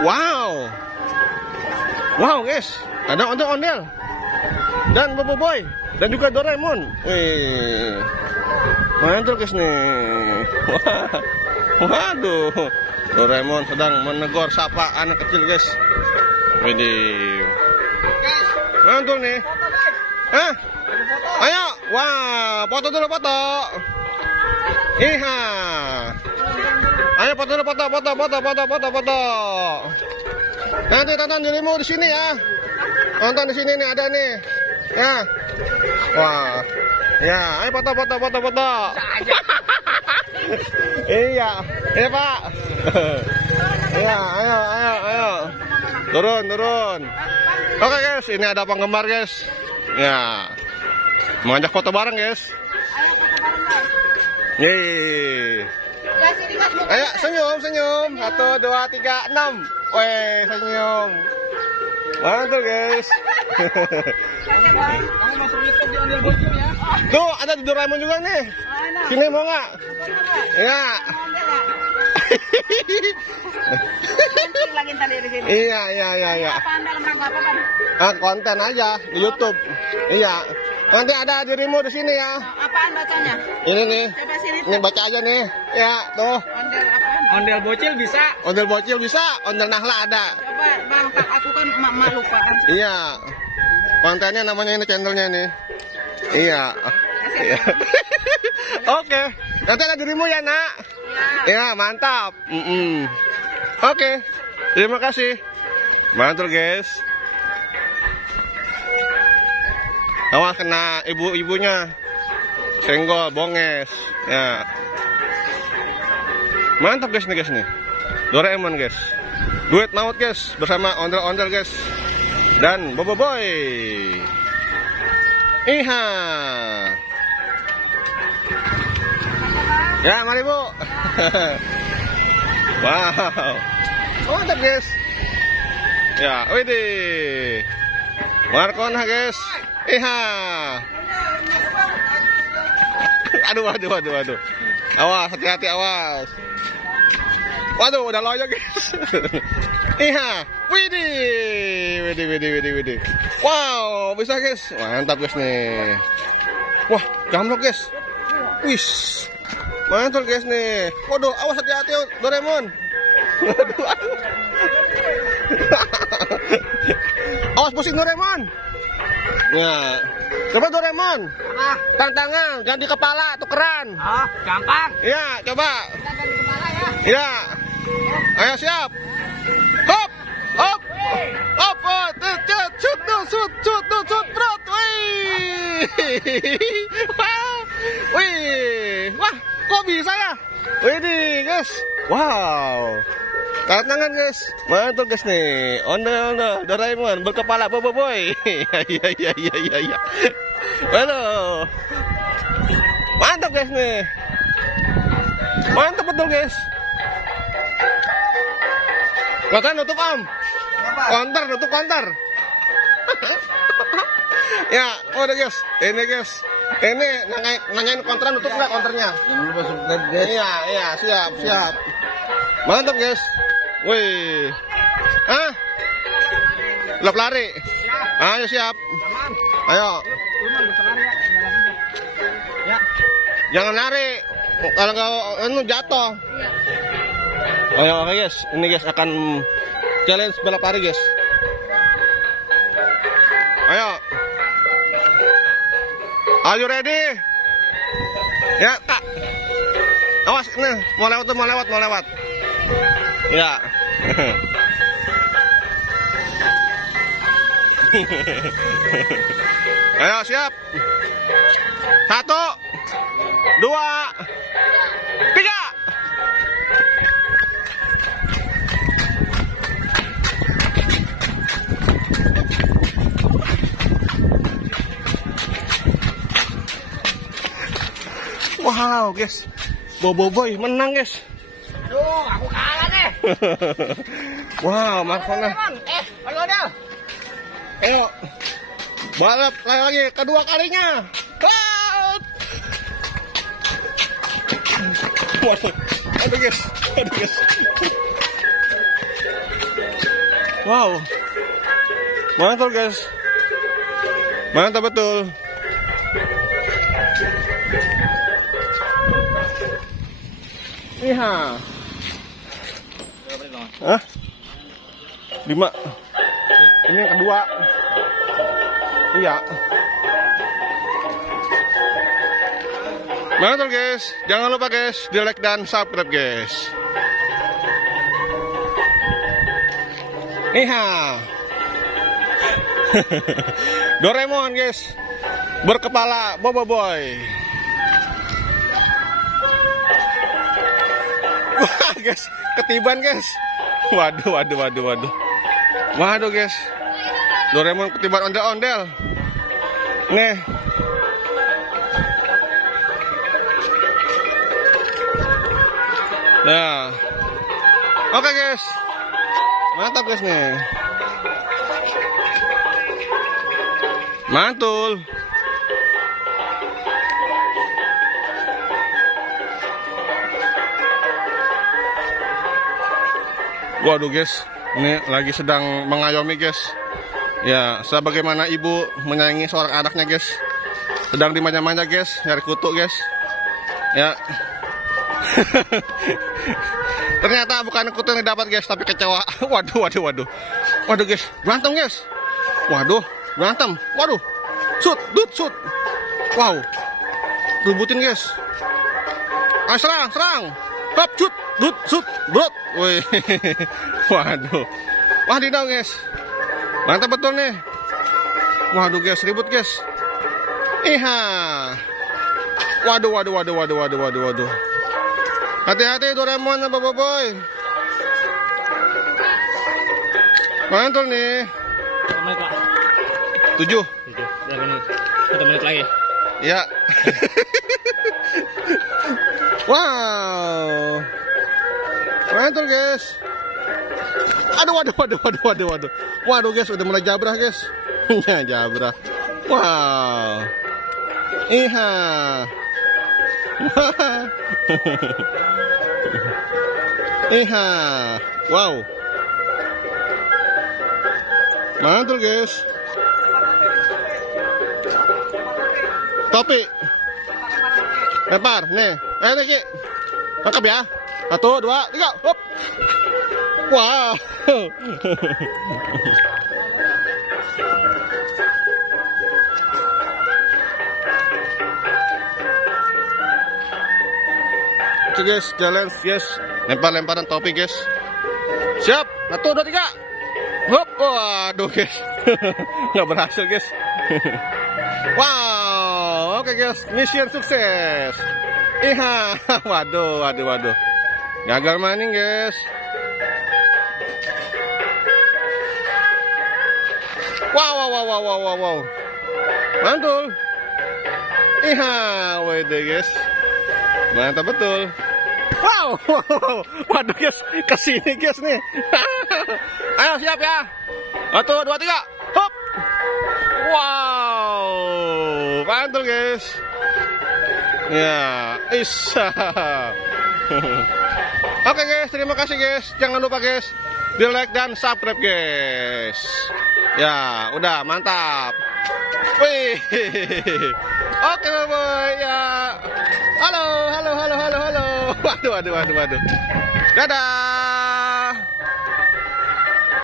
Wow. Wow guys, ada ondel-ondel dan Bobo Boy dan juga Doraemon. Wih, mantul guys nih. Waduh, Doraemon sedang menegur sapa anak kecil guys. Widih, mantul nih. Hah? Ayo, wah, foto dulu foto. Iha. Ayo foto dulu foto. Nanti tonton dirimu di sini ya. Tonton di sini nih ada nih. Ya. Wah. Ya, ayo foto. Iya. Iya, Pak. Iya, ayo. Turun. Oke, guys, ini ada penggemar, guys. Ya. Mengajak foto bareng, guys. Ayo foto bareng, guys. Yeay. Ayo senyum. 1, 2, 3, 6. Weh, senyum. Mantul guys. Kamu masuk YouTube di Ondel Bocil ya. Tuh ada di Doraemon juga nih. Sini mau nggak? Ya. Lagi tadi di sini. Iya. Apa Anda rangka apa, Bang? Konten aja di YouTube. Iya. Nanti ada dirimu di sini ya. Apaan bacanya? Ini nih. Coba sini. Ini baca aja nih. Ya, tuh. Ondel apaan? Ondel Bocil bisa. Ondel Bocil bisa, ondel Nahla ada. Coba Bang, aku kan emak lupa kan. Iya. Kontennya namanya ini channelnya nih. Iya. Oke. Nanti ada dirimu ya, Nak. Iya. Ya, mantap. Oke. Terima kasih. Mantul, guys. Awas kena ibu-ibunya. Senggol, bonges. Ya. Mantap guys nih. Doraemon guys. Duet maut guys bersama ondel-ondel guys. Dan Bobo Boy. Iha. Ya, mari Bu. Wow. Mantap guys. Ya, widih. Markona guys. Iha. Aduh. Awas, hati-hati awas. Waduh, udah loyo guys. Iya. Widih. Wow, bisa guys. Mantap guys nih. Wah, jamrok guys. Wis. Mantap guys nih. Waduh, awas hati-hati Doraemon. Waduh. Awas pusing Doraemon. Ya. Coba Doraemon. Tantangan ganti kepala tukeran. Oh, gampang. Iya, coba. Ganti kepala ya. Iya. Ayo siap. Hop. Shoot, bro. Wih. Wah, kok bisa ya? Wih, guys. Wow. Tantangan guys, mantul guys nih. Ondel Doraemon berkepala Bobo Boy. Iya. Waduh. Mantap guys nih. Mantap betul guys. Makan nutup Om. Nutup konter. Ya, udah guys. Ini guys. Ini nanyain konteran nutup nggak konternya? Jangan lupa subscribe guys. Iya, siap. Mantap guys. Wih. Lap lari. Ayo siap. Ayo. Ya. Jangan lari. Kalau nggak jatuh. Ayo oke guys. Ini guys akan challenge balap lari guys. Ayo. Are you ready? Ya, Kak. Awas, nih, mau lewat. Ya. Ayo, siap. 1, 2, 3. Wow, guys. Bobo Boy menang, guys. Aduh, aku kalah deh. Wow, Markona. Ayo dah. Ayo. Balap lagi kedua kalinya. Aduh guys. Wow. Mantap guys. Mantap betul. Iya. Hah? 5. Ini yang kedua. Iya. Mantap guys. Jangan lupa guys, di like dan subscribe guys. Iya. Doraemon guys, berkepala Bobo Boy. Wah guys, ketiban guys. Waduh. Waduh guys, Doraemon ketiban ondel-ondel. Nih. Nah, oke guys, mantap guys nih. Mantul. Waduh guys, ini lagi sedang mengayomi guys. Ya, sebagaimana ibu menyayangi seorang anaknya guys. Sedang dimanja-manja guys, nyari kutu guys. Ya. Ternyata bukan kutu yang didapat guys, tapi kecewa. Waduh. Waduh guys, berantem guys. Waduh. Berantem, waduh, shoot. Wow, rebutin guys. Ayo serang, hop, shoot, brot. Wih, waduh, wadidaw guys, mantap betul nih. Waduh guys, ribut guys. Iha, waduh. Hati-hati Doraemon sama Bobo Boy. Mantul nih. 7. 1 menit lagi. Ya. Wow. Mantul guys. Aduh. Waduh guys, udah mulai jabrah guys. Ya jabrah. Wow. Iha. Iha. Wow. Mantul guys. Topi. Lempar, nih. Ayo Niki. Tangkap ya. 1, 2, 3. Hop. Wow. Oke guys, challenge guys. Lempar-lemparan topi guys. Siap. 1, 2, 3. Hop. Waduh guys. Nggak berhasil guys. Wow, oke guys, mission sukses. Iya, waduh. Gagal maning guys. Wow. Mantul. Iya, wede guys. Mantap betul. Wow. Waduh guys, kesini guys nih. Ayo siap ya. 1, 2, 3. Hop. Wow, mantul guys. Ya, isa. Oke guys, terima kasih guys. Jangan lupa guys, di like dan subscribe guys. Ya, udah mantap. Wih. Oke boy ya. Halo. Waduh. Dadah.